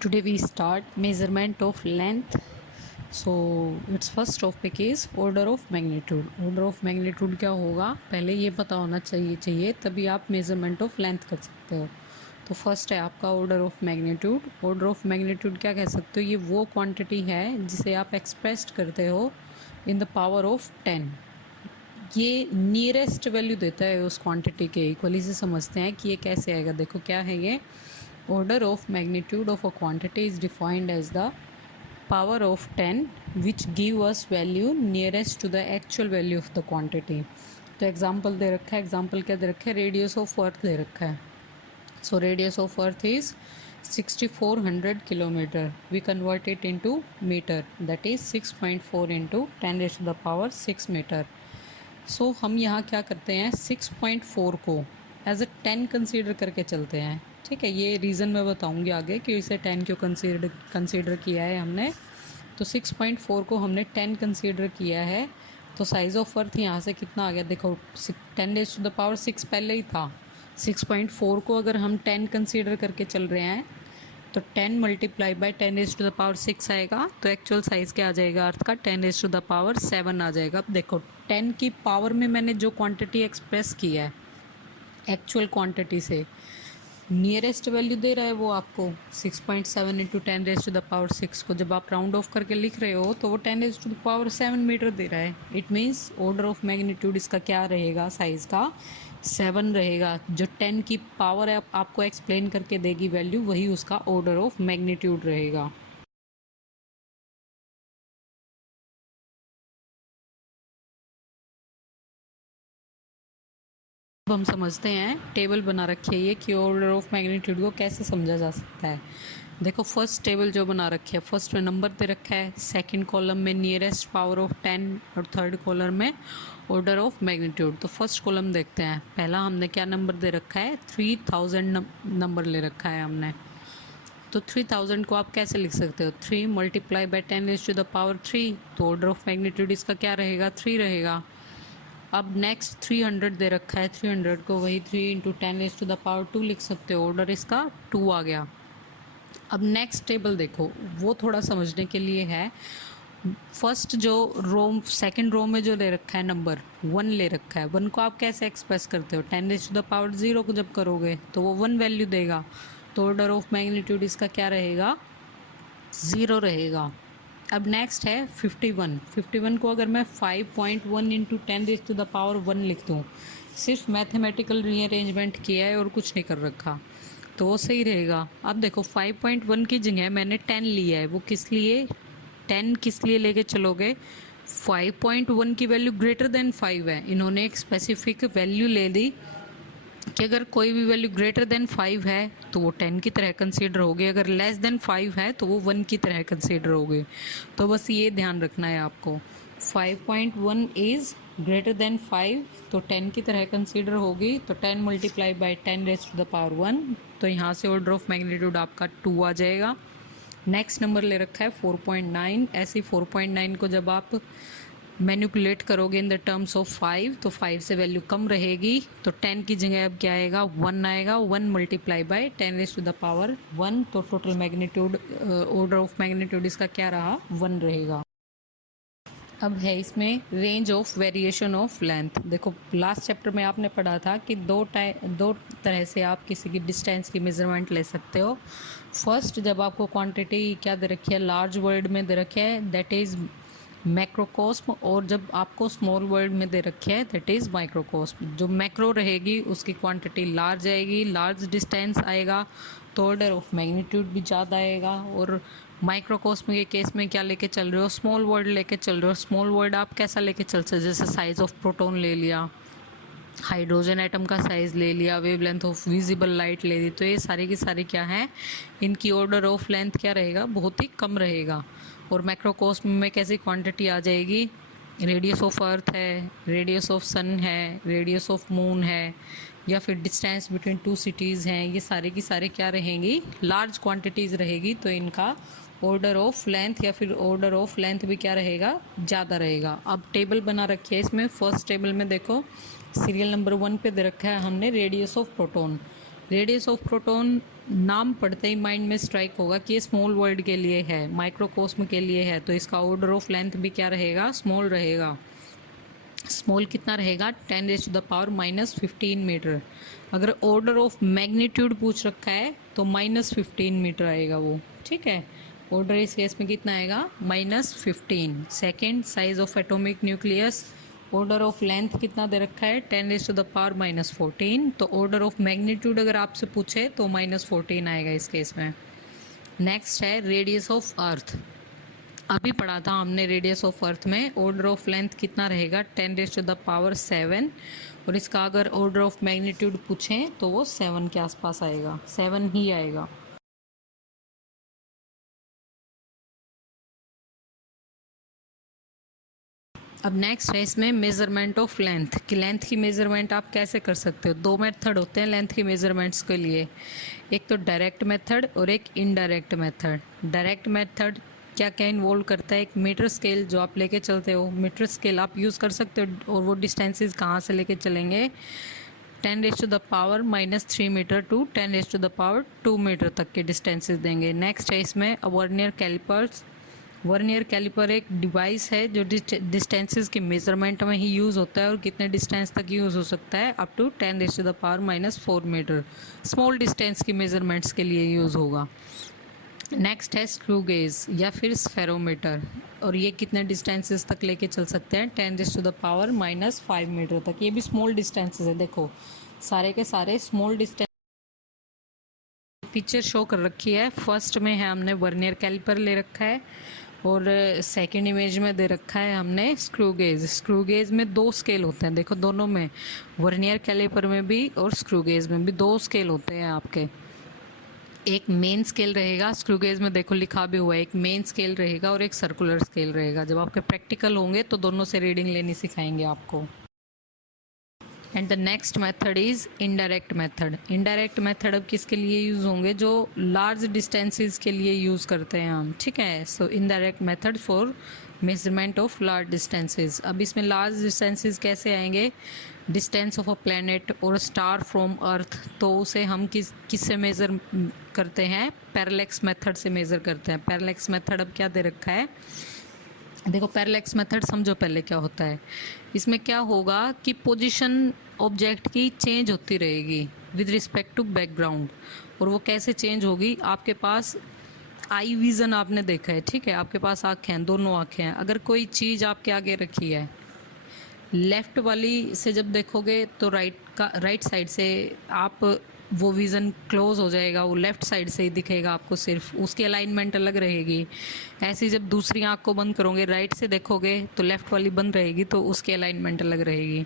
Today we start measurement of length. So its first topic is order of magnitude. Order of magnitude क्या होगा पहले ये पता होना चाहिए तभी आप measurement of length कर सकते हो. तो फर्स्ट है आपका order of magnitude. Order of magnitude क्या कह सकते हो, ये वो क्वांटिटी है जिसे आप एक्सप्रेस करते हो इन द पावर ऑफ 10. ये नियरेस्ट वैल्यू देता है उस क्वांटिटी के इक्वली से समझते हैं कि ये कैसे आएगा. देखो क्या है ये, order of magnitude of a quantity is defined as the power of 10 which give us value nearest to the actual value of the quantity. तो एग्जाम्पल दे रखा है, एग्जाम्पल क्या दे रखा है, रेडियस ऑफ अर्थ दे रखा है. So radius of earth is 6400 kilometre. We convert it into metre, that is 6.4 into 10⁻6 metre. So हम यहाँ क्या करते हैं, 6.4 को एज अ 10 कंसीडर करके चलते हैं. ठीक है, ये रीज़न मैं बताऊंगी आगे कि इसे 10 क्यों कंसीडर किया है हमने. तो 6.4 को हमने 10 कंसीडर किया है. तो साइज़ ऑफ अर्थ यहाँ से कितना आ गया, देखो 10⁻6 पहले ही था. 6.4 को अगर हम 10 कंसीडर करके चल रहे हैं तो 10 मल्टीप्लाई बाई 10⁻6 आएगा. तो एक्चुअल साइज़ क्या आ जाएगा अर्थ का, 10⁻7 आ जाएगा. अब देखो 10 की पावर में मैंने जो क्वांटिटी एक्सप्रेस किया है एक्चुअल क्वांटिटी से नियरेस्ट वैल्यू दे रहा है वो आपको 6.7 इंटू 10⁻6 को जब आप राउंड ऑफ करके लिख रहे हो तो वो 10⁻7 मीटर दे रहा है. It means order of magnitude इसका क्या रहेगा, साइज़ का 7 रहेगा. जो 10 की पावर है आपको एक्सप्लेन करके देगी वैल्यू, वही उसका ऑर्डर ऑफ मैग्नीट्यूड रहेगा. अब हम समझते हैं, टेबल बना रखी है ये कि ऑर्डर ऑफ मैग्नीट्यूड को कैसे समझा जा सकता है. देखो फर्स्ट टेबल जो बना रखी है, फर्स्ट में नंबर दे रखा है, सेकंड कॉलम में नियरेस्ट पावर ऑफ 10 और थर्ड कॉलम में ऑर्डर ऑफ मैग्नीट्यूड. तो फर्स्ट कॉलम देखते हैं. पहला हमने क्या नंबर दे रखा है, 3000 नंबर ले रखा है हमने. तो 3000 को आप कैसे लिख सकते हो, 3 मल्टीप्लाई बाई 10⁻3. तो ऑर्डर ऑफ मैग्नीट्यूड इसका क्या रहेगा, 3 रहेगा. अब नेक्स्ट 300 दे रखा है, 300 को वही 3 इंटू 10⁻2 लिख सकते हो. ऑर्डर इसका 2 आ गया. अब नेक्स्ट टेबल देखो, वो थोड़ा समझने के लिए है. फर्स्ट जो रो, सेकंड रो में जो ले रखा है नंबर 1 ले रखा है, 1 को आप कैसे एक्सप्रेस करते हो, 10⁻0 को जब करोगे तो वो 1 वैल्यू देगा. तो ऑर्डर ऑफ मैग्नीट्यूड इसका क्या रहेगा, 0 रहेगा. अब नेक्स्ट है 51 को अगर मैं 5.1 इंटू 10⁻1 लिख दूँ, सिर्फ मैथमेटिकल रीअरेंजमेंट किया है और कुछ नहीं कर रखा, तो वो सही रहेगा. अब देखो 5.1 की जगह मैंने 10 लिया है, वो किस लिए, 10 किस लिए लेके चलोगे, 5.1 की वैल्यू ग्रेटर देन 5 है. इन्होंने एक स्पेसिफिक वैल्यू ले ली कि अगर कोई भी वैल्यू ग्रेटर देन 5 है तो वो 10 की तरह कंसीडर होगी, अगर लेस देन 5 है तो वो 1 की तरह कंसीडर होगी. तो बस ये ध्यान रखना है आपको, 5.1 इज़ ग्रेटर देन 5 तो 10 की तरह कंसीडर होगी. तो 10 मल्टीप्लाई बाई 10⁻1, तो यहाँ से ऑर्डर ऑफ मैग्नीट्यूड आपका 2 आ जाएगा. नेक्स्ट नंबर ले रखा है 4.9. ऐसी 4.9 को जब आप मैनिपुलेट करोगे इन द टर्म्स ऑफ 5 तो 5 से वैल्यू कम रहेगी. तो 10 की जगह अब क्या आएगा, 1 आएगा. 1 मल्टीप्लाई बाई 10⁻1, तो total magnitude, order of magnitude इसका क्या रहा, 1 रहेगा. अब है इसमें range of variation of length. देखो लास्ट चैप्टर में आपने पढ़ा था कि दो तरह से आप किसी की डिस्टेंस की मेजरमेंट ले सकते हो. फर्स्ट, जब आपको क्वांटिटी क्या दे रखी है, लार्ज वर्ड में दे रखी है, दैट इज़ मैक्रोकॉस्म. और जब आपको स्मॉल वर्ड में दे रखे है दैट इज़ माइक्रोकॉस्म. जो मैक्रो रहेगी उसकी क्वांटिटी लार्ज आएगी, लार्ज डिस्टेंस आएगा, तो ऑर्डर ऑफ मैग्नीट्यूड भी ज़्यादा आएगा. और माइक्रोकॉस्म के केस में क्या लेके चल रहे हो, स्मॉल वर्ड लेके चल रहे हो. स्मॉल वर्ड आप कैसा लेके चल सकते हो, जैसे साइज ऑफ प्रोटॉन ले लिया, हाइड्रोजन एटम का साइज़ ले लिया, वेवलेंथ ऑफ विजिबल लाइट ले ली. तो ये सारी की सारी क्या है, इनकी ऑर्डर ऑफ लेंथ क्या रहेगा, बहुत ही कम रहेगा. और मैक्रोकॉस्म में कैसी क्वांटिटी आ जाएगी, रेडियस ऑफ अर्थ है, रेडियस ऑफ सन है, रेडियस ऑफ मून है, या फिर डिस्टेंस बिटवीन 2 सिटीज़ हैं. ये सारी की सारी क्या रहेंगी, लार्ज क्वांटिटीज़ रहेगी. तो इनका ऑर्डर ऑफ लेंथ या फिर ऑर्डर ऑफ लेंथ भी क्या रहेगा, ज़्यादा रहेगा. अब टेबल बना रखी है इसमें. फर्स्ट टेबल में देखो सीरियल नंबर 1 पे दे रखा है हमने radius of proton. Radius of proton नाम पढ़ते ही माइंड में स्ट्राइक होगा कि ये स्मॉल वर्ल्ड के लिए है, माइक्रोकॉस्म के लिए है, तो इसका ऑर्डर ऑफ लेंथ भी क्या रहेगा, स्मॉल रहेगा। स्मॉल कितना रहेगा, 10⁻⁻15 मीटर। अगर ऑर्डर ऑफ मैग्नीट्यूड पूछ रखा है तो -15 मीटर आएगा वो, ठीक है। ऑर्डर इस केस में कितना आएगा, -15। Second, size of atomic nucleus, order of length कितना दे रखा है, 10⁻⁻14। तो ऑर्डर ऑफ मैग्नीट्यूड अगर आपसे पूछे तो -14 आएगा इस केस में। नेक्स्ट है रेडियस ऑफ अर्थ। अभी पढ़ा था हमने रेडियस ऑफ अर्थ में, ऑर्डर ऑफ लेंथ कितना रहेगा, 10⁻7। और इसका अगर ऑर्डर ऑफ मैग्नीट्यूड पूछें तो वो 7 के आसपास आएगा, 7 ही आएगा। अब नेक्स्ट है इसमें मेजरमेंट ऑफ लेंथ, कि लेंथ की मेजरमेंट आप कैसे कर सकते हो। दो मेथड होते हैं लेंथ की मेजरमेंट्स के लिए, एक तो डायरेक्ट मेथड और एक इनडायरेक्ट मेथड। डायरेक्ट मेथड क्या क्या इन्वॉल्व करता है, एक मीटर स्केल जो आप लेके चलते हो, मीटर स्केल आप यूज़ कर सकते हो, और वो डिस्टेंसेस कहाँ से लेके चलेंगे, 10⁻³ मीटर टू 10⁻² मीटर तक के डिस्टेंसेस देंगे। नेक्स्ट है इसमें वर्नियर कैलिपर्स। वर्नियर कैलिपर एक डिवाइस है जो डिस्टेंसेस की मेजरमेंट में ही यूज़ होता है, और कितने डिस्टेंस तक यूज़ हो सकता है, up to 10⁻⁻4 metre. Small distance की मेजरमेंट्स के लिए यूज़ होगा। नेक्स्ट है स्क्रू गेज या फिर स्फेरोमीटर, और ये कितने डिस्टेंसेस तक लेके चल सकते हैं, 10⁻⁻5 मीटर तक। ये भी स्मॉल डिस्टेंसेस है, देखो सारे के सारे स्मॉल डिस्टेंस। पिक्चर शो कर रखी है, फर्स्ट में है हमने वर्नियर कैलिपर ले रखा है, और सेकंड इमेज में दे रखा है हमने स्क्रू गेज। स्क्रू गेज में 2 स्केल होते हैं, देखो दोनों में, वर्नियर कैलिपर में भी और स्क्रू गेज में भी 2 स्केल होते हैं आपके। एक मेन स्केल रहेगा, स्क्रू गेज में देखो लिखा भी हुआ है, एक मेन स्केल रहेगा और एक सर्कुलर स्केल रहेगा। जब आपके प्रैक्टिकल होंगे तो दोनों से रीडिंग लेनी सिखाएंगे आपको। And the next method is indirect method. Indirect method अब किसके लिए यूज़ होंगे, जो लार्ज डिस्टेंसेस के लिए यूज़ करते हैं हम, ठीक है। सो indirect method for measurement of large distances. अब इसमें लार्ज डिस्टेंसेस कैसे आएंगे, डिस्टेंस ऑफ अ प्लैनेट और स्टार फ्रॉम अर्थ, तो उसे हम किससे मेज़र करते हैं, पैरेलैक्स मेथड से मेज़र करते हैं। पैरेलैक्स मेथड अब क्या दे रखा है, देखो पैरेलैक्स मेथड समझो पहले क्या होता है। इसमें क्या होगा कि पोजीशन ऑब्जेक्ट की चेंज होती रहेगी विद रिस्पेक्ट टू बैकग्राउंड, और वो कैसे चेंज होगी, आपके पास आई विज़न आपने देखा है, ठीक है, आपके पास आँखें हैं, दोनों आँखें हैं। अगर कोई चीज़ आपके आगे रखी है, लेफ़्ट वाली से जब देखोगे तो राइट साइड से आप, वो विज़न क्लोज हो जाएगा, वो लेफ़्ट साइड से ही दिखेगा आपको, सिर्फ उसकी अलाइनमेंट अलग रहेगी। ऐसे ही जब दूसरी आँख को बंद करोगे, राइट से देखोगे तो लेफ़्ट वाली बंद रहेगी, तो उसकी अलाइनमेंट अलग रहेगी।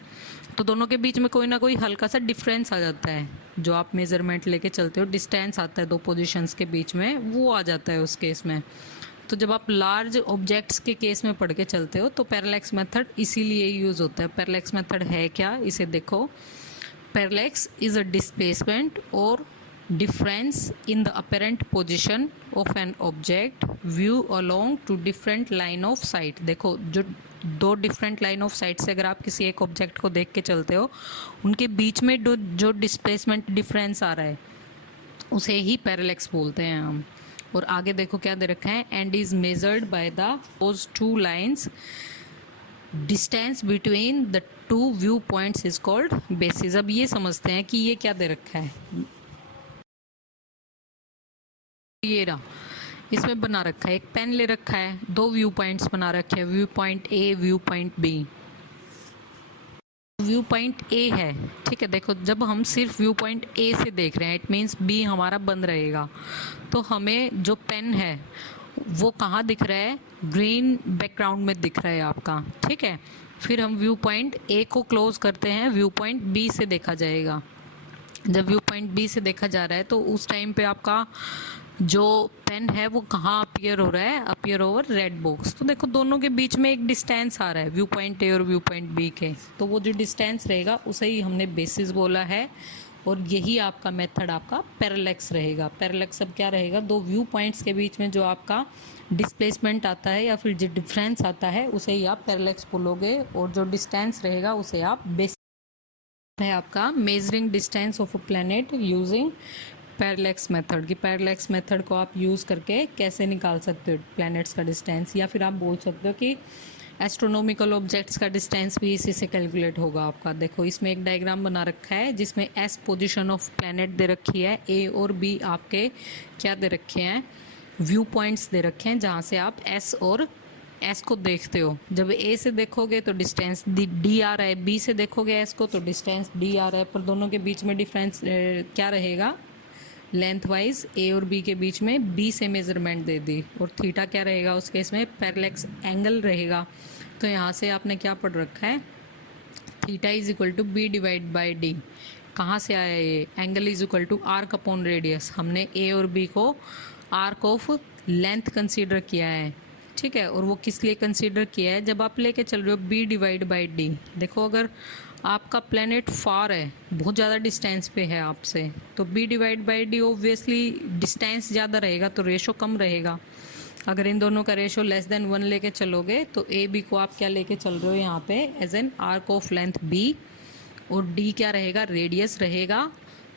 तो दोनों के बीच में कोई ना कोई हल्का सा डिफरेंस आ जाता है, जो आप मेज़रमेंट लेके चलते हो, डिस्टेंस आता है दो पोजिशंस के बीच में, वो आ जाता है उस केस में। तो जब आप लार्ज ऑब्जेक्ट्स के केस में पढ़ के चलते हो तो पैरेलैक्स मेथड इसीलिए यूज़ होता है। पैरेलैक्स मेथड है क्या, इसे देखो, पैरेलैक्स इज अ डिस्प्लेसमेंट और difference in the apparent position of an object view along to different line of sight। देखो जो दो डिफरेंट लाइन ऑफ साइट से अगर आप किसी एक ऑब्जेक्ट को देख के चलते हो, उनके बीच में जो डिस्प्लेसमेंट डिफरेंस आ रहा है उसे ही पैरेलैक्स बोलते हैं हम। और आगे देखो क्या दे रखा है, and is measured by those two lines, distance between the two view points is called basis. अब ये समझते हैं कि ये क्या दे रखा है, ये रहा, इसमें बना रखा है, एक पेन ले रखा है, दो व्यू पॉइंट्स बना रखे हैं, view point A, view point B. View point A है, ठीक है, देखो जब हम सिर्फ व्यू पॉइंट ए से देख रहे हैं, इट मीन्स बी हमारा बंद रहेगा, तो हमें जो पेन है वो कहाँ दिख रहा है, ग्रीन बैकग्राउंड में दिख रहा है आपका, ठीक है। फिर हम व्यू पॉइंट ए को क्लोज करते हैं, व्यू पॉइंट बी से देखा जाएगा। जब व्यू पॉइंट बी से देखा जा रहा है तो उस टाइम पे आपका जो पेन है वो कहाँ अपीयर हो रहा है, अपीयर ओवर रेड बॉक्स। तो देखो दोनों के बीच में एक डिस्टेंस आ रहा है, व्यू पॉइंट ए और व्यू पॉइंट बी के, तो वो जो डिस्टेंस रहेगा उसे ही हमने बेसिस बोला है, और यही आपका मेथड आपका पैरेलैक्स रहेगा। पैरेलैक्स अब क्या रहेगा, दो व्यू पॉइंट्स के बीच में जो आपका डिस्प्लेसमेंट आता है या फिर जो डिफरेंस आता है उसे ही आप पैरेलैक्स बोलोगे, और जो डिस्टेंस रहेगा उसे आप बेसिस है आपका measuring distance of a planet using parallax method. कि पैरेलैक्स मेथड को आप यूज़ करके कैसे निकाल सकते हो प्लैनेट्स का डिस्टेंस, या फिर आप बोल सकते हो कि एस्ट्रोनॉमिकल ऑब्जेक्ट्स का डिस्टेंस भी इसी से कैलकुलेट होगा आपका। देखो इसमें एक डायग्राम बना रखा है जिसमें एस पोजीशन ऑफ प्लैनेट दे रखी है, ए और बी आपके क्या दे रखे हैं, व्यू पॉइंट्स दे रखे हैं जहाँ से आप एस और एस को देखते हो। जब ए से देखोगे तो डिस्टेंस डी आ रहा है, बी से देखोगे एस को तो डिस्टेंस डी आ रहा है, पर दोनों के बीच में डिफरेंस क्या रहेगा, लेंथ वाइज ए और बी के बीच में बी से मेजरमेंट दे दी, और थीटा क्या रहेगा उस केस में, पैरेलैक्स एंगल रहेगा। तो यहाँ से आपने क्या पढ़ रखा है, theta is equal to B divide by D. कहाँ से आया ये, angle is equal to arc upon radius. हमने ए और बी को आर्क ऑफ लेंथ कंसीडर किया है, ठीक है, और वो किस लिए कंसीडर किया है, जब आप लेके चल रहे हो बी डिवाइड बाई डी। देखो अगर आपका प्लेनेट फार है, बहुत ज़्यादा डिस्टेंस पे है आपसे, तो B divide by D obviously distance ज़्यादा रहेगा तो रेशो कम रहेगा। अगर इन दोनों का रेशो लेस देन 1 लेके चलोगे तो ए बी को आप क्या लेके चल रहे हो यहाँ पे, as an arc of length B, और डी क्या रहेगा, रेडियस रहेगा,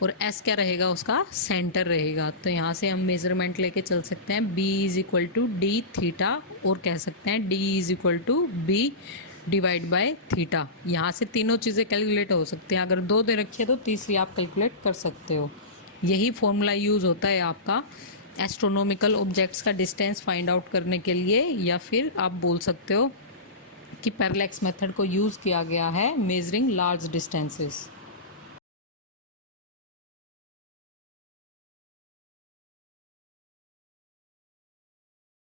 और एस क्या रहेगा, उसका सेंटर रहेगा। तो यहाँ से हम मेजरमेंट लेके चल सकते हैं B is equal to D theta, और कह सकते हैं D is equal to B divide by theta. यहाँ से तीनों चीज़ें कैलकुलेट हो सकती हैं, अगर दो दे रखी है तो तीसरी आप कैलकुलेट कर सकते हो। यही फॉर्मूला यूज़ होता है आपका एस्ट्रोनॉमिकल ऑब्जेक्ट्स का डिस्टेंस फाइंड आउट करने के लिए, या फिर आप बोल सकते हो कि पैरेलैक्स मेथड को यूज़ किया गया है मेजरिंग लार्ज डिस्टेंसेस।